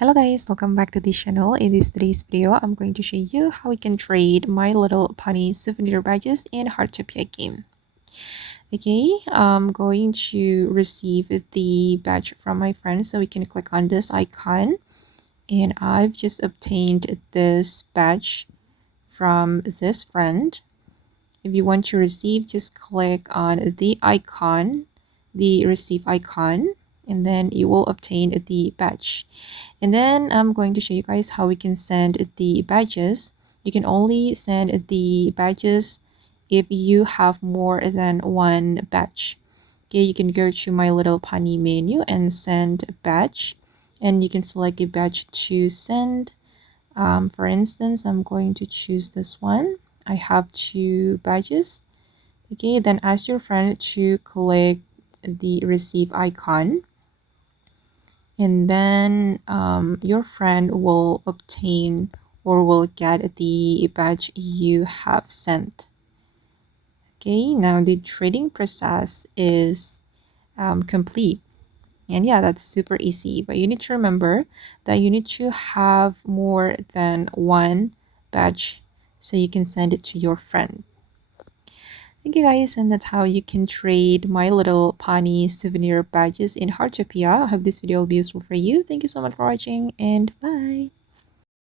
Hello guys, welcome back to this channel. In today's video, I'm going to show you how we can trade My Little Pony souvenir badges in Heartopia game. Okay, I'm going to receive the badge from my friend, so we can click on this icon. And I've just obtained this badge from this friend. If you want to receive, just click on the icon, the receive icon, and then you will obtain the badge. And then I'm going to show you guys how we can send the badges. You can only send the badges if you have more than one badge. Okay, you can go to My Little Pony menu and send a badge, and you can select a badge to send. For instance, I'm going to choose this one. I have 2 badges. Okay, then ask your friend to click the receive icon, and then your friend will obtain or will get the badge you have sent. Okay, now the trading process is complete. And yeah, that's super easy, but you need to remember that you need to have more than one badge so you can send it to your friend. Thank you guys, and that's how you can trade My Little Pony souvenir badges in Heartopia. I hope this video will be useful for you. Thank you so much for watching, and bye!